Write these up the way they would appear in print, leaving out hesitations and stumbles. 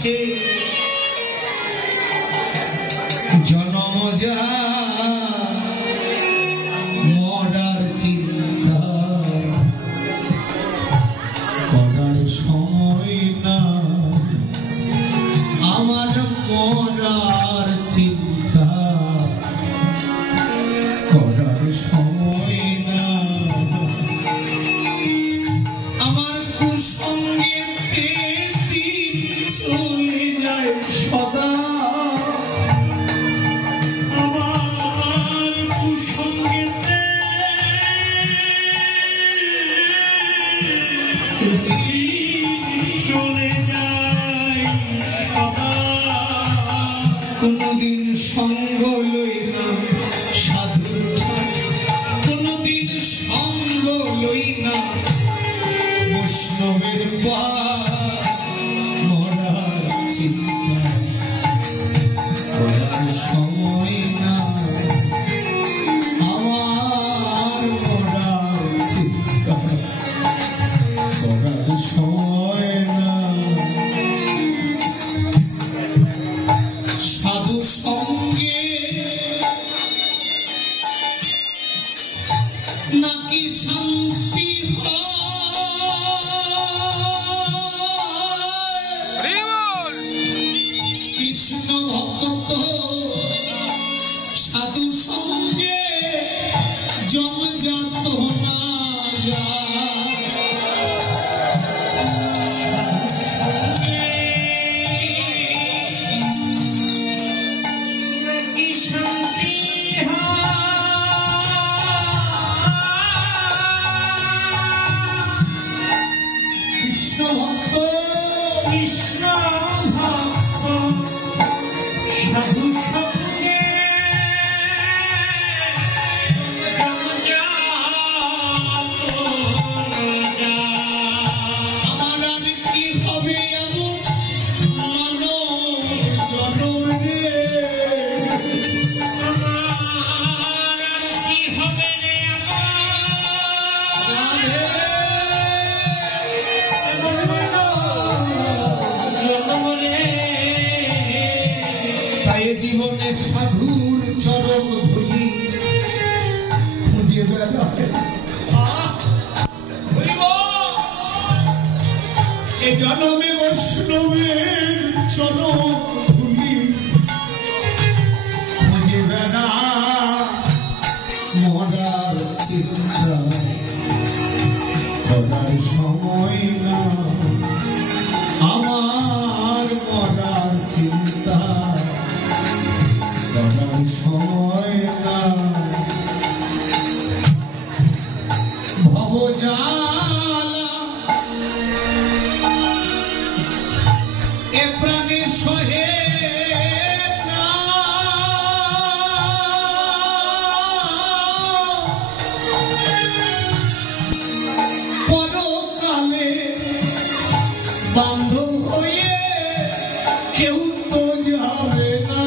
আসে জনম যা মরার চিন্তা করার সময় না আমার মরার চিন্তা করার সময় না আমার কুসঙ্গেতে দিন চলে যায় সদা আমার কুসঙ্গেতে চলে যায় সদা কোনদিন সঙ্গ লই না সাধুর ঠাই কোনদিন সঙ্গ লই না বৈষ্ণবের মরার চিন্তা করার সময় না আমার মরার চিন্তা করার সময় না সাধু সঙ্গে নাকি শান্তি কৃষ্ণ ভক্ত সাধু সঙ্গে জমজাত না যায় শান্তি কৃষ্ণ ভক্ত কৃষ্ণ ভক্ত সাধু সঙ্গে আমার আর কি হবে এমন মানব জনম রে আমার আর কি হবে রে তাই জীবনে সাধুর চরম ধুলি খুঁজে বেড়ায় এ জনমে বৈষ্ণবের চরম ধুলি খুঁজে বেড়ায় মরার চিন্তা করার সময় না আমার মরার চিন্তা করার সময় না ভবজালা এ প্রাণে সহে না পরকালে বান্ধব হয়ে কেউ তো যাবে না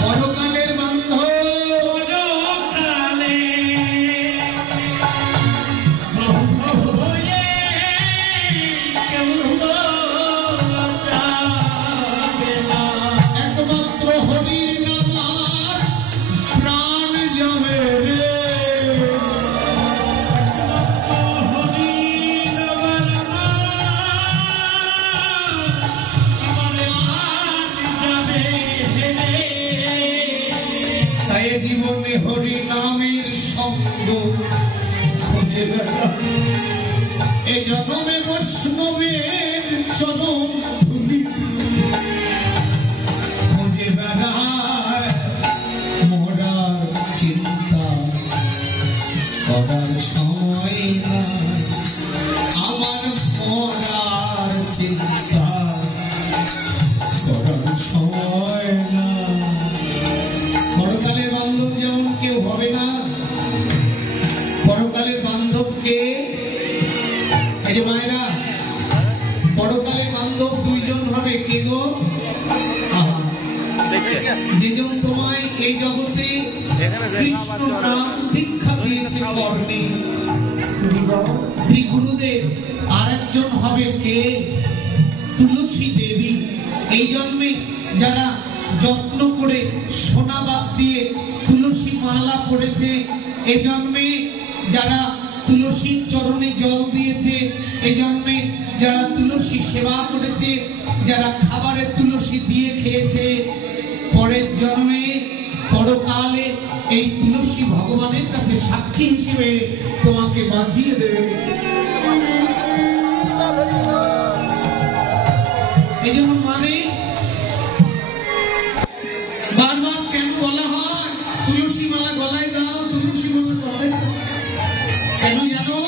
পরকালের বান্ধব একমাত্র হরির নাম আর প্রাণ যাবে রে তাই জীবনে হরি নামের সঙ্গ খুঁজে বেড়ায় এ জনমে বৈষ্ণবের চরম ধুলি খুঁজে বেড়ায় মরার চিন্তা করার সময় না আমার মরার চিন্তা করার সময় না পরকালের বান্ধব যেমন কেউ হবে না পরকালের বান্ধবকে যেজন তোমায় এই জগতে কৃষ্ণ নাম দীক্ষা দিয়েছে কর্ণে। শ্রী গুরুদেব আর একজন হবে কে? তুলসী দেবী। এই জন্মে যারা যত্ন করে সোনা বাদ দিয়ে তুলসী মালা পড়েছে, এই জন্মে যারা তুলসীর চরণে জল দিয়েছে, এই জন্মে যারা তুলসী সেবা করেছে, যারা খাবারে তুলসী দিয়ে খেয়েছে, পরের জন্মে পরকালে এই তুলসী ভগবানের কাছে সাক্ষী হিসেবে তোমাকে বাঁচিয়ে দেবে। এই জন্য মানে বারবার কেন বলা হয় তুলসী মালা গলায় দাও, তুলসী মালা গলায় দাও? কেন জানো?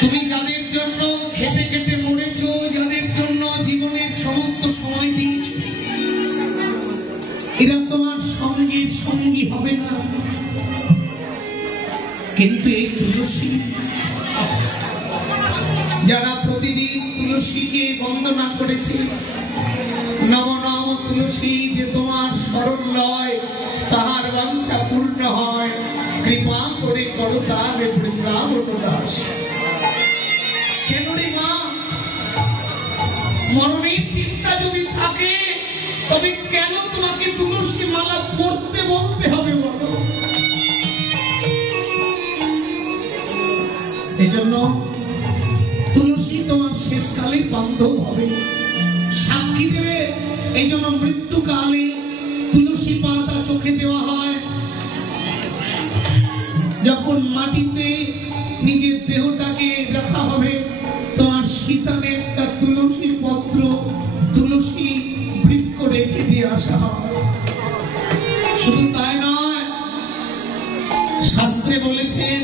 তুমি যাদের জন্য খেটে খেটে মরেছো, যাদের জন্য জীবনের সমস্ত সময় দিয়েছো, এরা তোমার সঙ্গীর সঙ্গী হবে না। কিন্তু এই তুলসী, যারা প্রতিদিন তুলসীকে বন্দনা করেছে, নম নম তুলসী, যে তোমার স্মরণ লয় তাহার বাঞ্ছা পূর্ণ হয়, কৃপা করে করো তার বৃন্দাবন দাস। কেন রে মা? মরণের চিন্তা যদি থাকে তবে কেন তোমাকে তুলসী মালা পড়তে বলতে হবে বলো? এই জন্য তুলসী তোমার শেষকালে বান্ধব হবে, সাক্ষী দেবে। এই জন্য মৃত্যুকালে তুলসী পাতা চোখে দেওয়া হয়। যখন মাটিতে নিজের দেহটাকে রাখা হবে, তোমার শীতানে একটা তুলসী পত্র, তুলসী বৃক্ষ রেখে দিয়ে আসা হয়। শুধু তাই নয়, শাস্ত্রে বলেছেন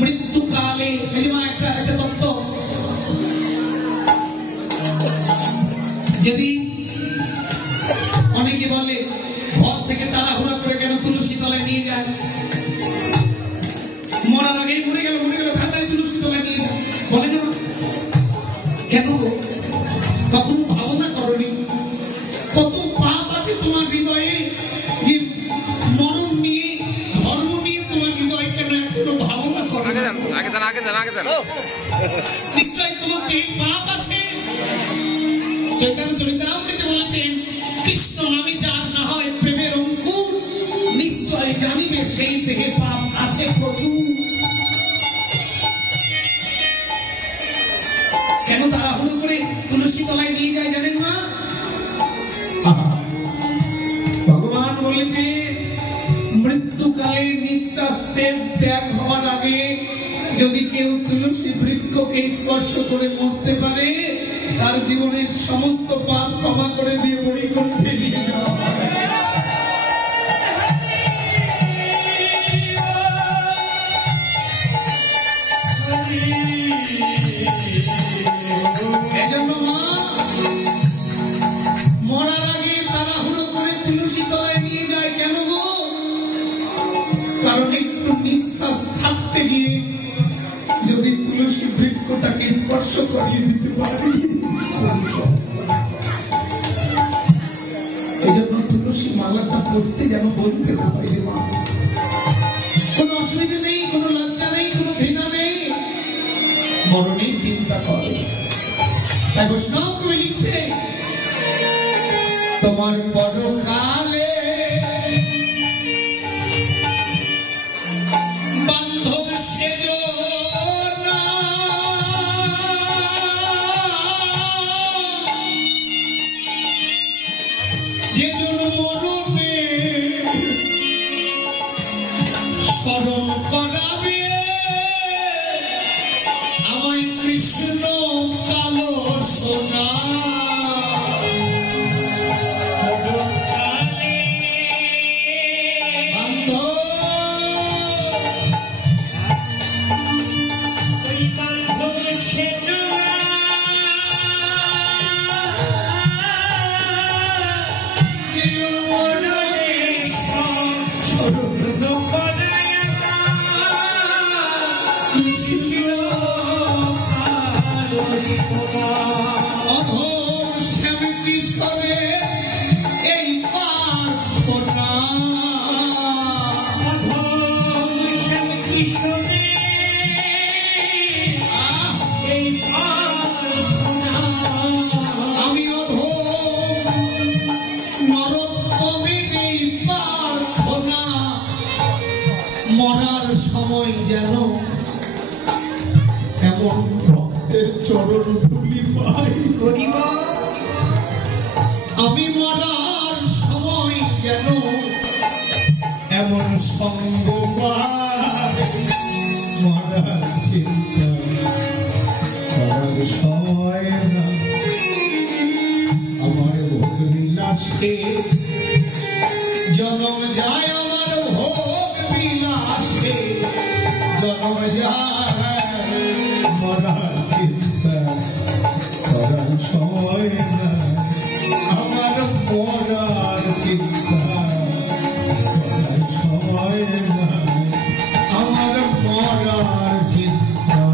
মৃত্যুকালে, এই যে একটা তত্ত্ব, যদি অনেকে বলে ঘর থেকে তাড়াহুড়া করে কেন তুলসী তলায় নিয়ে যায়, মরার আগেই মরে গেল তাড়াতাড়ি তুলসী তলায় নিয়ে যায়, বলে না কেন? কখনো ভাবনা করনি কত পাপ আছে তোমার হৃদয়ে, যে মরণ নিয়ে, ধর্ম নিয়ে তোমার হৃদয় কেন এখনো ভাবনা করে? নিশ্চয় তোমার দেহে পাপ আছে। চৈতন্য চরিতামৃতে বলেছেন, কৃষ্ণ নামে যার না হয় প্রেমের অঙ্কুর, নিশ্চয় জানিবে সেই দেহে পাপ আছে প্রচুর। কেন তাড়াহুড়ো করে তুলসী তলায় নিয়ে যায় জানেন না? ভগবান বলেছে মৃত্যুকালে নিঃশ্বাস ত্যাগ হওয়ার আগে যদি কেউ তুলসী বৃক্ষকে স্পর্শ করে মরতে পারে, তার জীবনের সমস্ত পাপ ক্ষমা করে দিয়ে বৈকুণ্ঠে নিয়ে যাওয়া হয়। এজন্য মা, মরার আগে তাড়াহুড়ো করে তুলসী তলায় নিয়ে যায় কেন গো? কারণ একটু নিঃশ্বাস থাকতে গিয়ে যদি তুলসী বৃক্ষটাকে স্পর্শ করিয়ে দিতে পারি। এই জন্য তুলসী মালাটা পড়তে যেন বলতে না হয় রে মা। কোনো অসুবিধা নেই, কোনো লজ্জা নেই, কোনো ঘৃণা নেই, মরণের চিন্তা করে। তাই বৈষ্ণব কবি লিখছে, তোমার পরকালে বান্ধব সেজ না, যেজন মরণে স্মরণ করাবে আমায় কৃষ্ণ কালো সোনা। অধম শ্যাম কিশোরে এই কৃষ্ণকে এই আমি নরোত্তমের এই প্রার্থনা মরার সময় যেন এমন ভক্তের চরণ ধুলি পাই। আমি মরার সময় যেন এমন সঙ্গ পাই। মরার চিন্তা করার সময় না আমার ভোগ বিলাসে জনম যায়, আমার ভোগ বিলাসে জনম যায়। মরার চিন্তা করার সময় না আমার মরার চিন্তা করার সময় না আমার মরার চিন্তা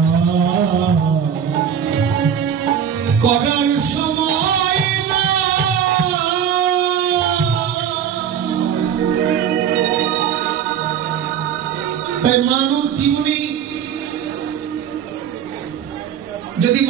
করার সময় না। তাই মানব জীবনে যদি